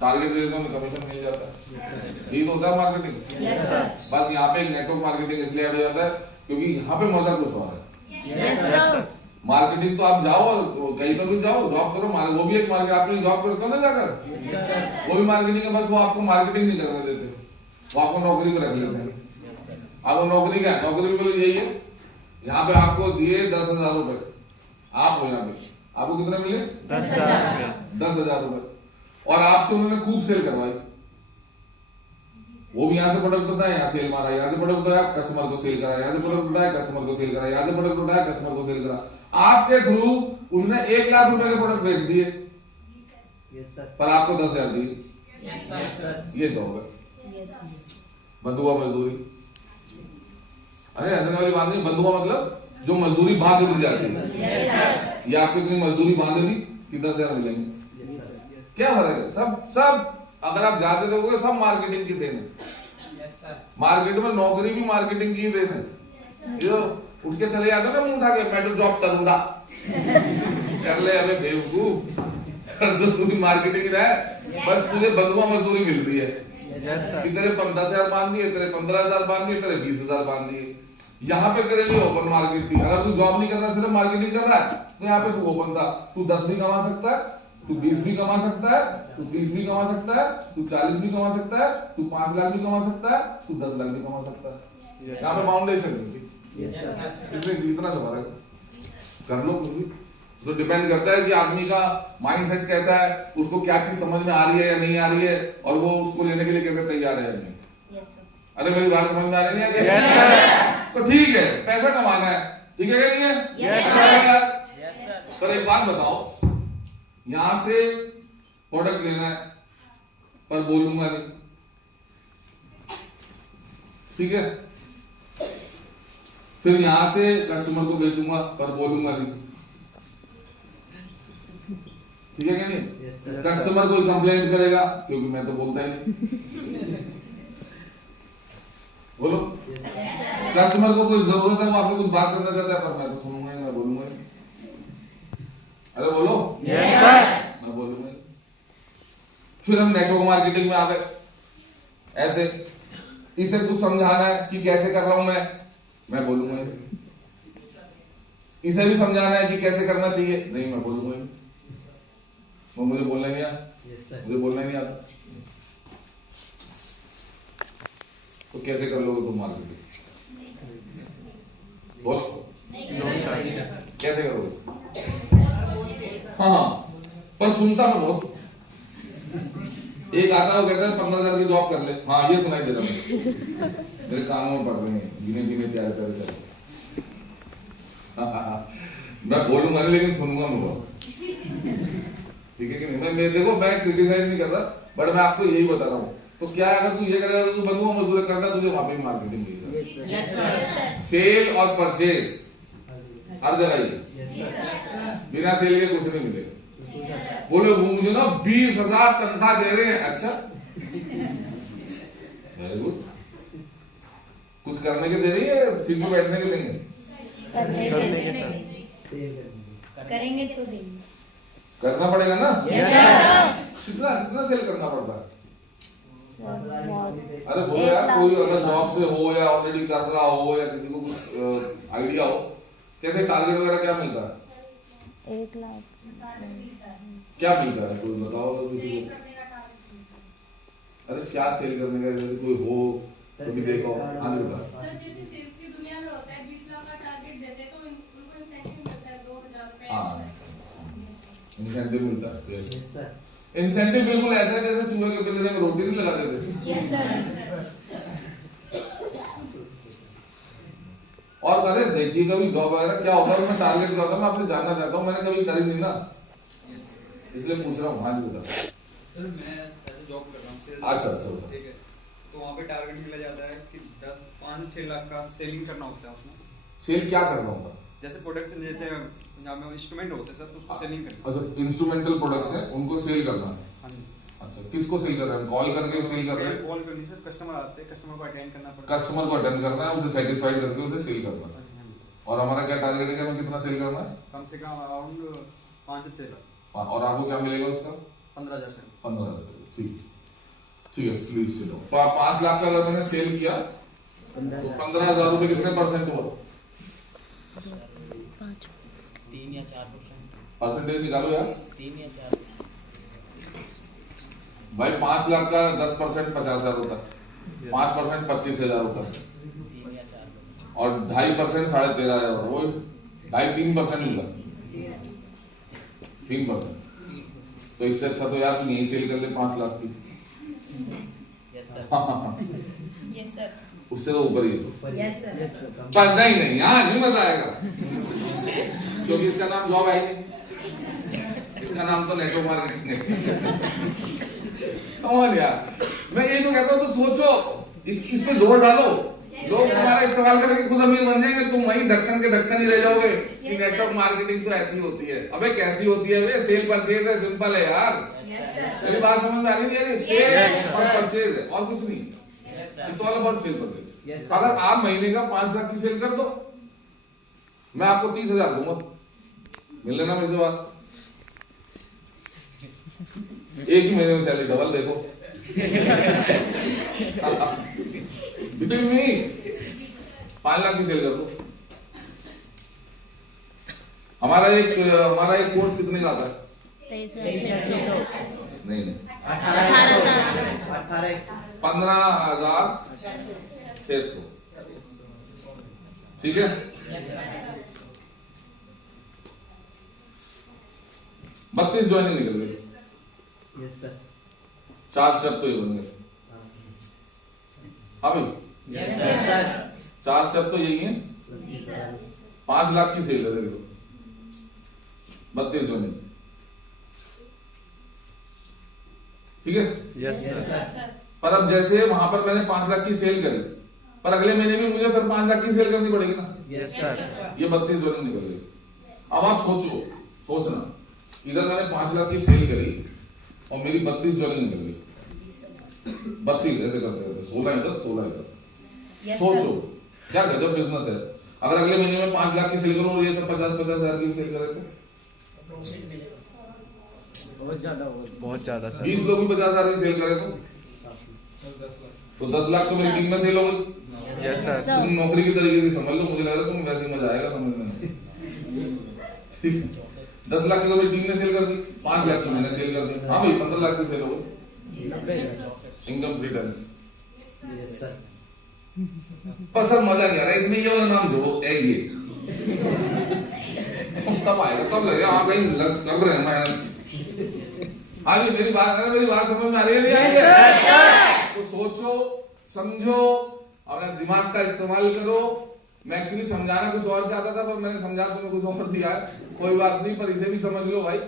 Target दे देता हूँ, commission मिल जाता है। यही तो होता है मार्केटिंग। बस यहाँ पे एक नेटवर्क मार्केटिंग इसलिए ऐड हो जाता है क्योंकि यहाँ पे मजा कुछ और है। मार्केटिंग तो आप जाओ और कहीं पर भी जाओ, जॉब करो, वो भी एक मार्केट। आपने जॉब करते हो ना जाकर, वो भी मार्केटिंग है, बस वो आपको मार्केटिंग नहीं करने देते, वो आपको नौकरी पे रख लेते हैं। अब नौकरी क्या है? नौकरी भी यही है, यहाँ पे आपको दिए 10,000 रुपए, आप हो यहाँ पे, आपको कितने मिले? 10,000 रुपए, और आपसे उन्होंने खूब सेल करवाई। वो भी यहाँ से प्रोडक्ट उठाया, यहाँ सेल मारा, यहाँ से प्रोडक्ट उठाया, कस्टमर को सेल करा, यहाँ से प्रोडक्ट उठाया, कस्टमर को सेल करा, यहाँ से प्रोडक्ट उठाया, कस्टमर को सेल करा। आपके थ्रू उसने 1 लाख रुपए के प्रोडक्ट बेच दिए, पर आपको 10,000 दिए। ये जॉब है, बंधुआ मजदूरी। अरे हंसने वाली बात नहीं, बंधुआ मतलब जो मजदूरी बांध दी जाती है। ये आपको इतनी मजदूरी बांध दी कि 10,000 मिलेंगे। क्या फर्क है? सब अगर आप जाते रहोगे, सब मार्केटिंग की देन है। मार्केट में नौकरी भी मार्केटिंग की देन है। जो उठ के चले जाते ना मुंह उठा के, मैं तो जॉब करूंगा, कर ले, अबे बेवकूफ, कर दो, तू भी मार्केटिंग रहा है, बस तुझे बंधुआ मजदूरी मिल रही है कि तेरे 10,000 बांध दिए, तेरे 15,000 बांध दिए, तेरे 20,000 बांध दिए। यहाँ पे तेरे लिए ओपन मार्केट थी। अगर तू जॉब नहीं कर रहा, सिर्फ मार्केटिंग कर रहा है, तो यहाँ पे तू ओपन था। तू 10 भी कमा सकता है, तू 20 भी कमा सकता है, तू 30 भी कमा सकता है, तू 40 भी कमा सकता है, तू 5 लाख भी कमा सकता है, तू 10 लाख भी कमा सकता है। यहाँ पे बाउंडेशन नहीं थी, इतना सा फर्क कर लो कुछ भी। तो डिपेंड करता है कि आदमी का माइंडसेट कैसा है, उसको क्या चीज समझ में आ रही है या नहीं आ रही है, और वो उसको लेने के लिए कैसे तैयार है। अरे मेरी बात समझ में आ रही है? तो ठीक है, पैसा कमाना है, ठीक है क्या नहीं है? पर एक बात बताओ, यहां से प्रोडक्ट लेना है पर बोलूंगा नहीं, ठीक है? फिर यहां से कस्टमर को बेचूंगा पर बोलूंगा नहीं, ठीक है क्या नहीं? कस्टमर कोई कंप्लेंट करेगा क्योंकि मैं तो बोलता ही नहीं। बोलो, कस्टमर को कोई जरूरत है, वो आपको कुछ बात करना चाहता है, पर मैं तो सुनूंगा ही, मैं बोलूंगा ही। अरे बोलो, मैं बोलूंगा ही। फिर हम नेटवर्क मार्केटिंग में आ गए। ऐसे इसे कुछ समझाना है कि कैसे कर रहा हूं मैं बोलूंगा ही। इसे भी समझाना है कि कैसे करना चाहिए, नहीं, मैं बोलूंगा ही। वो मुझे बोलना नहीं आता, मुझे बोलना नहीं आता, तो कैसे कर लोगे तुम मार्केटिंग? बोलो, कैसे करोगे? हाँ, पर सुनता मैं बहुत। एक आता है, वो कहता है 15,000 की जॉब कर ले। हाँ, ये सुनाई देता मेरे कानों में पड़ रहे हैं, गिने गिने प्यारे प्यारे चलो। मैं बोलूंगा नहीं, लेकिन सुनूंगा मैं बहुत, ठीक है कि नहीं? मैं देखो, मैं क्रिटिसाइज नहीं कर रहा, बट मैं आपको यही बता रहा हूँ। तो क्या है, अगर तू ये करेगा, तू बंधुआ मजदूरी करता है, तुझे वहां पे मार्केटिंग मिलेगा। सेल और परचेज हर जगह ही, बिना सेल के कुछ नहीं मिलेगा। बोले वो मुझे ना 20,000 तनख्वाह दे रहे हैं। अच्छा, वेरी गुड। कुछ करने के दे रही है, सीधे बैठने के देंगे? करेंगे तो देंगे, करना पड़ेगा ना। कितना कितना सेल करना पड़ता है? अरे बोलो यार, कोई अगर जॉब से हो या ऑलरेडी कर रहा हो या किसी को कुछ आइडिया हो, कैसे टारगेट वगैरह क्या मिलता है? 1 लाख क्या मिलता है, कोई बताओ किसी को। अरे क्या सेल करने का, जैसे कोई हो तो भी देखो, आगे बता। सर, जैसे सेल्स की दुनिया में होता है, 20 लाख का टारगेट देते हैं तो उनको इंसेंटिव मिलता है 2,000 रुपए। हाँ, इंसेंटिव मिलता है। यस सर, इंसेंटिव बिल्कुल ऐसा है जैसे चूहे के पिंजरे में रोटी नहीं लगा देते। Yes sir. और अरे देखिए, कभी जॉब वगैरह क्या होता है, मैं टारगेट क्या होता है, मैं आपसे जानना चाहता हूँ। मैंने कभी करी नहीं ना, इसलिए पूछ रहा हूँ। हाँ जी बता। सर, मैं ऐसे जॉब कर रहा हूँ। अच्छा, ठीक है, तो वहाँ पे टारगेट मिला जाता है कि 5 से 6 लाख का सेलिंग करना होता है उसमें। सेल क्या करना होता है? जैसे प्रोडक्ट, जैसे यहाँ में इंस्ट्रूमेंट होते हैं सर, तो उसको सेलिंग करना। अच्छा, इंस्ट्रूमेंटल प्रोडक्ट्स हैं, उनको सेल करना है। हाँ जी। अच्छा, किसको सेल कर रहे हैं? कॉल करके सेल कर रहे हैं? कॉल करनी सर, कस्टमर आते हैं, कस्टमर को अटेंड करना पड़ता है। कस्टमर को अटेंड करना है, उसे सेटिस्फाइड करके उसे सेल करना है। और हमारा क्या टारगेट है कि हमें कितना सेल करना है? कम से कम अराउंड 5 से 6 लाख। और आपको क्या मिलेगा उसका? 15,000 से। 15,000 से। ठीक ठीक है, प्लीज चलो। 5 लाख का अगर मैंने सेल किया तो 15,000 रुपए कितने परसेंट हुआ? 3 या 4%। परसेंटेज निकालो यार। 3 या 4। भाई 5 लाख का 10% 50,000 होता है, 5% 25,000 होता है, 3 या 4। और 2.5% 13,500 होता है। वो 2.5-3% मिला, 3%। तो इससे अच्छा तो यार तुम यही सेल कर ले 5 लाख की। Yes sir. Yes sir. उससे तो ऊपर ही है। Yes sir. पर नहीं यहाँ नहीं मजा आएगा, क्योंकि इसका नाम जॉब है ही नहीं, इसका नाम तो नेटवर्क मार्केटिंग है। कमाल यार, मैं ये तो कहता हूँ, तो सोचो इस पे जोर डालो, लोग तुम्हारा इस्तेमाल करके खुद अमीर बन जाएंगे, तुम वहीं ढक्कन के ढक्कन ही रह जाओगे कि नेटवर्क मार्केटिंग तो ऐसी होती है। अबे कैसी होती है बे? सेल परचेज है, सिंपल है यार। मेरी बात समझ में आ रही है? सेल और परचेज है और कुछ नहीं, it's all about cell purchase. अगर आप महीने का 5 लाख की सेल कर दो, मैं आपको 30,000 दूंगा, मिल लेना मेरे से बात। एक ही महीने में सैलरी डबल, देखो बिल्कुल नहीं। 5 लाख की सेल कर दो। हमारा एक कोर्स कितने का आता है? 23,600। नहीं 15,600। ठीक है, 32 ज्वाइनिंग निकल गई। Yes sir. 4 स्टेप तो ये बन गए। हाँ भाई, यस सर। 4 स्टेप तो यही है। 5 लाख की सेल है, देखो 32 ज्वाइनिंग, ठीक है। Yes sir. पर अब जैसे वहां पर मैंने 5 लाख की सेल करी, पर अगले महीने भी मुझे फिर 5 लाख की सेल करनी पड़ेगी ना। Yes sir. ये 32 ज्वाइनिंग निकल गई। अब आप सोचना, इधर मैंने 5 लाख की सेल करी और मेरी 32 ज्वाइनिंग निकल गई। 32 ऐसे करते करते 16 इधर 16 इधर। सोचो क्या गजब बिजनेस है। अगर अगले महीने में 5 लाख की सेल करूं और ये सब 50-50 हजार की सेल करे तो बहुत ज्यादा सर। 20 लोग भी 50,000 की सेल करे तो 10 लाख तो मेरी टीम में सेल हो गई। Yes sir. तुम नौकरी की तरीके से समझ लो, मुझे लग रहा है तुम वैसे ही मजा आएगा समझने में। ठीक, 10 लाख की तो मेरी टीम ने सेल कर दी, 5 लाख की मैंने सेल कर दी। हाँ भाई 15 लाख की सेल हो गई। Income free tax. Yes sir. पर सर मजा नहीं आ रहा इसमें, ये वाला नाम जो है ये तब आएगा, तब लगेगा हाँ कहीं कर रहे हैं मेहनत। हाँ जी, मेरी बात समझ में आ रही है? नहीं आ रही है? तो सोचो समझो, अपना दिमाग का इस्तेमाल करो। मैं एक्चुअली समझाना कुछ और चाहता था, पर मैंने समझा तुम्हें कुछ और दिया है। कोई बात नहीं, पर इसे भी समझ लो भाई,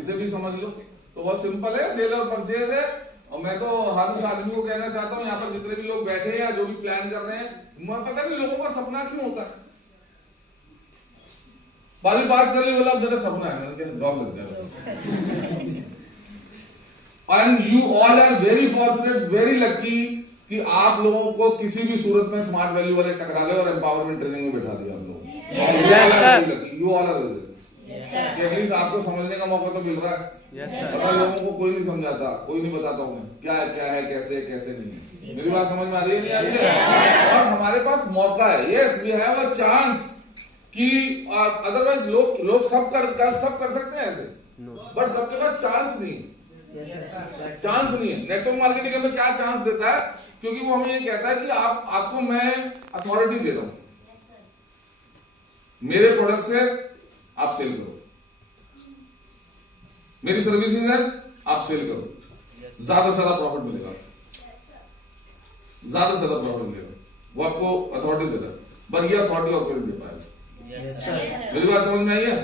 इसे भी समझ लो। तो बहुत सिंपल है, सेल और परचेज है। और मैं तो हर उस आदमी को कहना चाहता हूँ, यहाँ पर जितने भी लोग बैठे हैं या जो भी प्लान कर रहे हैं, मुझे पता नहीं लोगों का सपना क्यों होता है। 12वीं पास कर ली, बोला अब मेरा सपना है मैंने जॉब लग जाए। And you all are very fortunate, very lucky कि आप लोगों को किसी भी सूरत में स्मार्ट वैल्यू वाले टकरा गए और एम्पावरमेंट ट्रेनिंग में बैठा दिया आप लोगों। यू ऑल आर एटलीस्ट आपको समझने का मौका तो मिल रहा है। अगर लोगों को कोई नहीं समझाता, कोई नहीं बताता उन्हें क्या है कैसे है कैसे नहीं है। मेरी बात समझ में आ रही है? नहीं आ रही है? और हमारे पास मौका है, yes we have a chance कि अदरवाइज लोग सब कर सकते हैं ऐसे, बट सबके पास चांस नहीं है। चांस नहीं है। नेटवर्क मार्केटिंग हमें क्या चांस देता है? क्योंकि वो हमें ये कहता है कि आपको मैं अथॉरिटी दे रहा हूं, मेरे प्रोडक्ट से आप सेल करो, मेरी सर्विसेज है आप सेल करो, ज्यादा से ज्यादा प्रॉफिट मिलेगा, ज्यादा से ज्यादा प्रॉफिट मिलेगा। वो आपको अथॉरिटी देता है, पर ये अथॉरिटी आपको नहीं दे पाएगा। मेरी बात समझ में आई है?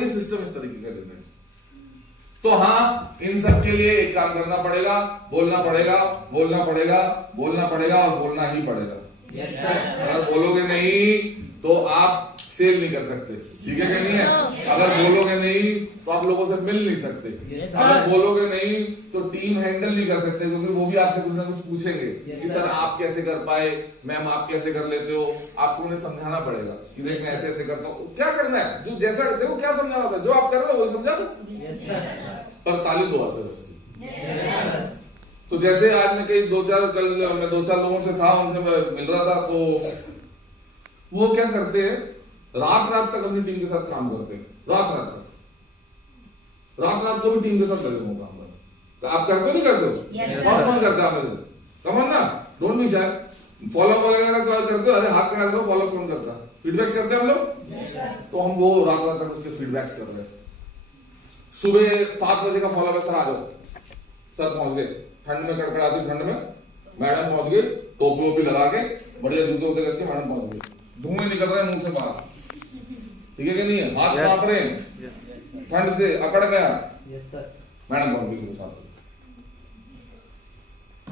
ये सिस्टम इस तरीके का देता है। तो हाँ, इन सब के लिए एक काम करना पड़ेगा, बोलना पड़ेगा, बोलना पड़ेगा, बोलना पड़ेगा और बोलना ही पड़ेगा। अगर बोलोगे नहीं तो आप सेल नहीं कर सकते, ठीक है क्या नहीं है? अगर बोलोगे नहीं तो आप लोगों से मिल नहीं सकते, अगर बोलोगे नहीं तो टीम हैंडल नहीं कर सकते, क्योंकि वो भी आपसे कुछ ना कुछ पूछेंगे कि सर आप कैसे कर पाए, मैम आप कैसे कर लेते हो। आपको उन्हें समझाना पड़ेगा कि देख मैं ऐसे ऐसे करता हूँ, क्या करना है, जो जैसा देखो क्या समझाना था, जो आप कर रहे हो वही समझा दो। पर ताली दो से तो जैसे आज मैं कई दो चार लोगों से था, उनसे मैं मिल रहा था, तो वो क्या करते हैं, रात तक अपनी टीम के साथ काम करते हैं, रात को भी टीम के साथ लगे हो काम करते। तो आप करते हो नहीं करते हो? कौन करता है आप में से? कम ना, डोंट बी शाय। फॉलोअप वगैरह करते हो? अरे हाथ खड़ा करो, फॉलोअप कौन करता है? फीडबैक्स करते हैं हम लोग। तो हम वो रात तक उसके फीडबैक्स कर रहे हैं। सुबह 7 बजे का फॉलोअप है, सर आ जाओ। सर पहुंच गए, ठंड में कड़कड़ाती ठंड में मैडम पहुंच गई, टोपी वोपी लगा के बढ़िया जूते वूते कसके मैडम पहुंच गई, धुएं निकल रहे हैं मुंह से बाहर, ठीक है कि नहीं है? हाथ कांप रहे हैं ठंड से, अकड़ गया, मैडम पहुंच गई सुबह 7 बजे।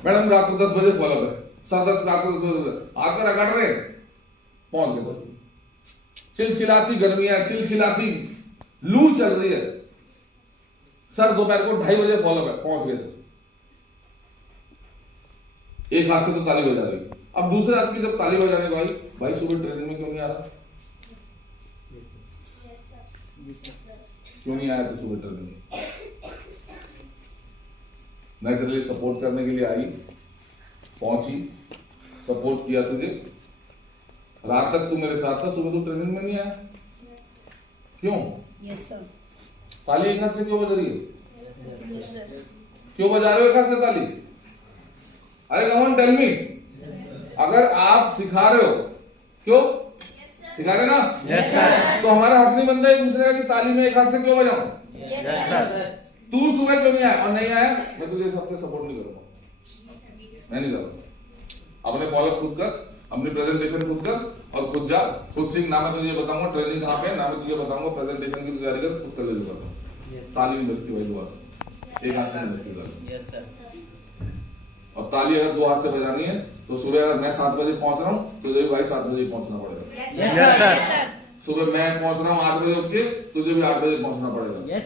मैडम रात को 10 बजे फॉलोअप है, सर 10 बजे आकर अकड़ रहे, पहुंच गए। चिलचिलाती गर्मियां, चिलचिलाती लू चल रही है, सर दोपहर को 2:30 बजे फॉलोअप है, पहुंच गए सर। एक हाथ से तो ताली बजा रही, अब दूसरे हाथ की जब ताली बजाने भाई सुबह ट्रेनिंग में क्यों नहीं आ रहा? क्यों नहीं आया तो सुबह ट्रेनिंग में? मैं तेरे लिए सपोर्ट करने के लिए आई, पहुंची, सपोर्ट किया तुझे, रात तक तू मेरे साथ था, सुबह तू ट्रेनिंग में नहीं आया, क्यों? ताली एक हाथ से क्यों बज रही है? क्यों बजा रहे हो एक हाथ से ताली? अरे कम ऑन टेल मी, अगर आप सिखा रहे हो, क्यों सिखा रहे ना? तो हमारा हक नहीं बनता है दूसरे का कि ताली में एक हाथ से क्यों बजाऊं? तू सुबह क्यों नहीं आया? और नहीं आया, मैं तुझे इस हफ्ते सपोर्ट नहीं करूंगा, मैं नहीं करूंगा। अपने फॉलोअप खुद कर, अपनी प्रेजेंटेशन खुद कर, और खुद जा, खुद सीख। ना मैं तुझे बताऊंगा ट्रेनिंग कहाँ पे, ना मैं तुझे बताऊंगा प्रेजेंटेशन की तैयारी कर, खुद कर ले बताऊंगा। ताली नहीं बजती भाई दो हाथ से, एक हाथ से नहीं बजती। और ताली अगर 2 हाथ से बजानी है तो सुबह अगर मैं 7 बजे पहुंच रहा हूँ, तुझे भी भाई 7 बजे पहुंचना पड़ेगा। सुबह मैं पहुंच रहा हूँ 8 बजे उठ के, तुझे भी 8 बजे पहुंचना पड़ेगा। मैं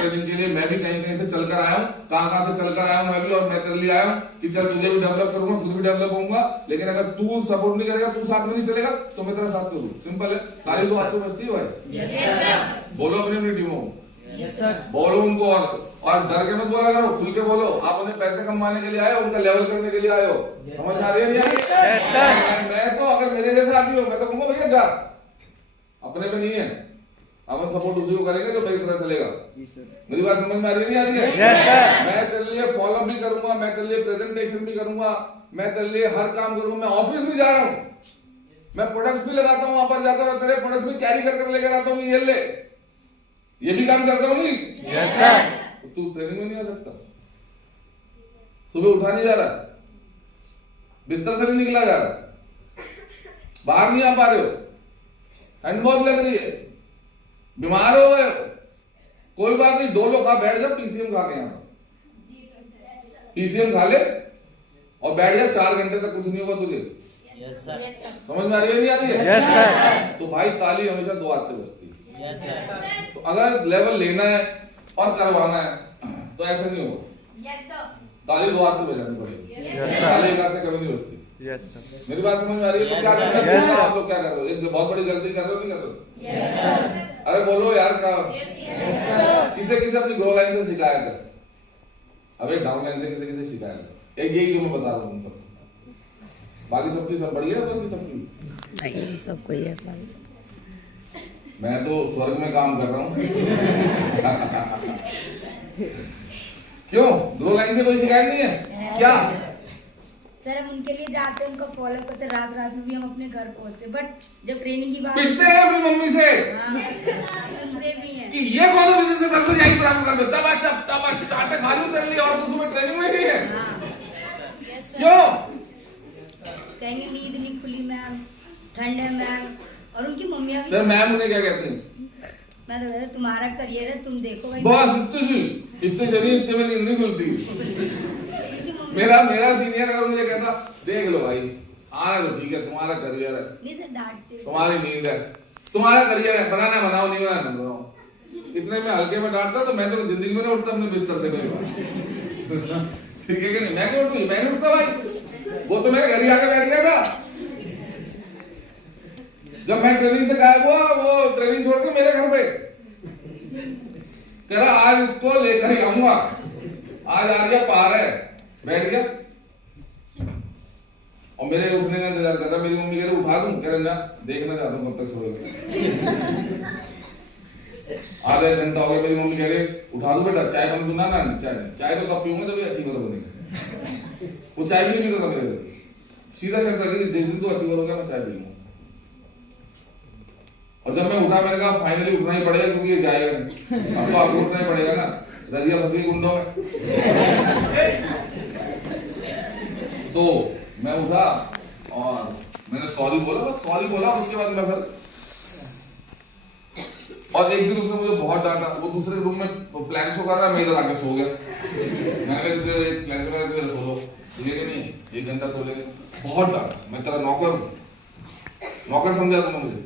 ट्रेनिंग के लिए मैं भी कहीं से चलकर आया हूँ, कहाँ से चलकर आया हूँ मैं भी, और मैं तेरे लिए आया हूँ कि चल तुझे भी डेवलप करूंगा, खुद भी डेवलप होऊंगा। लेकिन अगर तू सपोर्ट नहीं करेगा, तू साथ में नहीं चलेगा, तो मैं तेरा साथ क्यों दूं? सिंपल है। ताली 2 हाथ से बजती है भाई। बोलो अपनी टीमों को, बोलो उनको, और डर के मत बोला करो, खुल के बोलो। आप उन्हें पैसे कमाने के लिए आए हो, उनका लेवल करने के लिए आए हो, समझ आ रही है नहीं आ रही? मैं तो अगर मेरे जैसा आदमी हो, मैं तो कहूंगा भैया जा, अपने पे नहीं है, अपन सपोर्ट उसी को करेंगे जो मेरी तरह चलेगा। मेरी बात समझ में आ रही है नहीं आ रही है? मैं तेरे लिए फॉलोअप भी करूंगा, मैं तेरे लिए प्रेजेंटेशन भी करूंगा, मैं तेरे लिए हर काम करूंगा। मैं ऑफिस भी जा रहा हूँ, मैं प्रोडक्ट्स भी लगाता हूँ, वहां पर जाता हूँ, तेरे प्रोडक्ट्स भी कैरी कर लेकर आता हूँ, ये ले, ये भी काम करता हूँ नहीं? तो तू ट्रेनिंग में नहीं आ सकता? सुबह उठा नहीं जा रहा, बिस्तर से नहीं निकला जा रहा, बाहर नहीं आ पा रहे हो, ठंड बहुत लग रही है, बीमार हो गए, कोई बात नहीं, डोलो खा बैठ जा, पीसीएम खा के, यहाँ पीसीएम खा ले और बैठ जा, 4 घंटे तक कुछ नहीं होगा तुझे। समझ में आ रही है नहीं आ रही है? तो भाई ताली हमेशा 2 हाथ से बजती है। तो अगर लेवल लेना है और करवाना है तो ऐसे नहीं होगा, ताली 2 हाथ से बजानी पड़ेगी, ताली एक हाथ से कभी नहीं बजती। मेरी बात समझ में आ रही है? तो क्या कर रहे हो आप लोग? क्या कर रहे हो? एक बहुत बड़ी गलती कर रहे हो, नहीं कर रहे हो? अरे बोलो यार, किसे अपनी ग्रो लाइन से शिकायत है, अबे डाउन लाइन से किसे शिकायत है? एक यही जो मैं बता रहा हूँ सबको, बाकी सबकी सब बढ़िया है, बाकी सबकी नहीं, सबको ये मैं तो स्वर्ग में काम कर रहा हूँ। क्यों? ग्रो लाइन से कोई शिकायत नहीं है क्या? सर हम उनके लिए जाते हैं, उनका फॉलो करते, रात में भी हम अपने घर पहुंचते, बट जब ट्रेनिंग की बात पिटते हैं अपनी मम्मी से, सुनते भी हैं कि ये कौन सा बिजनेस है, 10 बजे आई तो रात में तब चाटे खा रही तेरे लिए, और तू सुबह ट्रेनिंग में ही है। क्यों? कहेंगे नींद नहीं खुली मैम, ठंड है मैम, और उनकी मम्मियाँ भी। फिर मैम उन्हें क्या कहती हैं? मैं तो कहता तुम्हारा करियर है, तुम देखो भाई। बस इतने शरीर इतने में नींद नहीं खुलती। मेरा सीनियर अगर मुझे कहता देख लो भाई आना तो ठीक है, तुम्हारा करियर है, नहीं सर डांटते, तुम्हारी नींद है, तुम्हारा करियर है, बनाना बनाओ, नहीं बनाना बनाओ, इतने में हल्के में डांटता तो मैं तो जिंदगी में नहीं उठता अपने बिस्तर से कई बार। ठीक है कि नहीं? मैं क्यों उठूं? मैं नहीं उठता भाई, वो तो मेरे घर ही आके बैठ गया था। जब मैं ट्रेनिंग से गायब हुआ, वो ट्रेनिंग छोड़ के मेरे घर पे कह रहा आज इसको लेकर ही आऊंगा, आज आ रही है पार है, बैठ गया और मेरे उठने का इंतजार कर रहा। मेरी मम्मी कह रही उठा दूं, कह रहे ना देखना चाहता हूं कब तक सोएगा। आधा एक घंटा हो गया, मेरी मम्मी कह रही उठा दूं बेटा, चाय बन दूं ना। चाय तो कब पीऊंगा जब अच्छी खबर बनेगी। वो चाय भी नहीं पीता था मेरे, सीधा शर्त लगी जिस दिन तो अच्छी खबर होगा मैं चाय पीऊंगा। और जब मैं उठा मैंने कहा फाइनली उठना ही पड़ेगा क्योंकि ये जाएगा नहीं, अब तो आपको उठना ही पड़ेगा ना, रजिया फंसी गुंडों में। तो मैं उठा और मैंने सॉरी बोला, बस सॉरी बोला। उसके बाद मैं फिर और एक दिन उसने मुझे बहुत डांटा। वो दूसरे रूम में प्लान शो कर रहा है, मैं इधर आके सो गया। मैंने प्लान शो कर सो लो, ठीक है नहीं 1 घंटा सो लेंगे। बहुत डांटा, मैं तेरा नौकर समझा तुमने मुझे,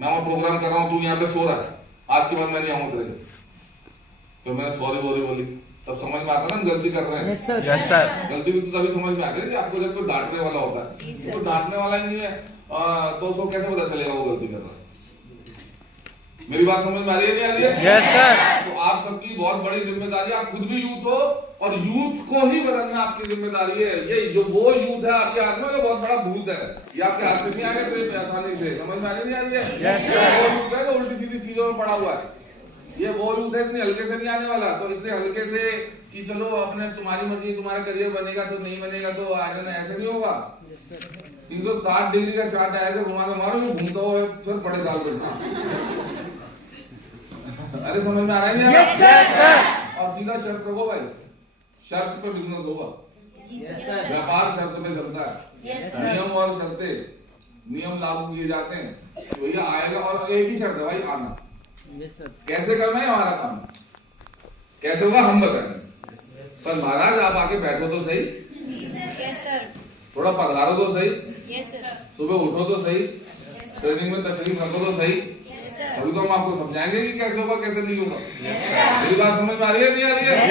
मैं वहां प्रोग्राम कर रहा हूँ, तू यहाँ पे सो रहा है, आज के बाद मैं नहीं आऊंगा तेरे। तो मैंने सॉरी बोली, तब समझ में आता ना गलती कर रहे हैं। Yes sir. गलती भी तो तभी समझ में आती है कि आपको जब कोई डांटने वाला होता है, तो डांटने वाला ही नहीं है तो उसको कैसे पता चलेगा वो गलती कर रहा है। मेरी बात समझ में आ रही है नहीं आ रही है? Yes sir. तो आप सबकी बहुत बड़ी जिम्मेदारी है, आप खुद भी यूथ हो और यूथ को ही बदलना आपकी जिम्मेदारी है। ये जो वो यूथ है आपके हाथ में, ये बहुत बड़ा भूत है, ये आपके हाथ से नहीं आएगा तो आसानी से। समझ में आ रही नहीं आ रही है? Yes sir. वो यूथ है तो उल्टी सीधी चीजों में पड़ा हुआ है। ये वो यूथ है इतने हल्के से नहीं आने वाला। तो इतने हल्के से कि चलो अपने तुम्हारी मर्जी, तुम्हारा करियर बनेगा तो नहीं बनेगा तो आज ना, ऐसे नहीं होगा। 360 डिग्री का चार्ट ऐसे घुमा मारो, घूमता हुआ फिर पड़े दाल बैठना। अरे समझ में आ रहा है नहीं? Yes sir. और सीधा शर्त रखो भाई, शर्त पे बिजनेस होगा, व्यापार शर्त पे चलता है। नियम और शर्तें, नियम लागू किए जाते हैं, तो भैया आएगा। और एक ही शर्त है भाई, आना। कैसे करना है हमारा काम, कैसे होगा हम बताएंगे। पर महाराज आप आके बैठो तो सही, थोड़ा पधारो तो सही, सुबह उठो तो सही, ट्रेनिंग में तशरीफ रखो तो सही, अभी तो हम आपको समझाएंगे कि कैसे होगा कैसे नहीं होगा। मेरी बात समझ में आ रही है नहीं आ रही है?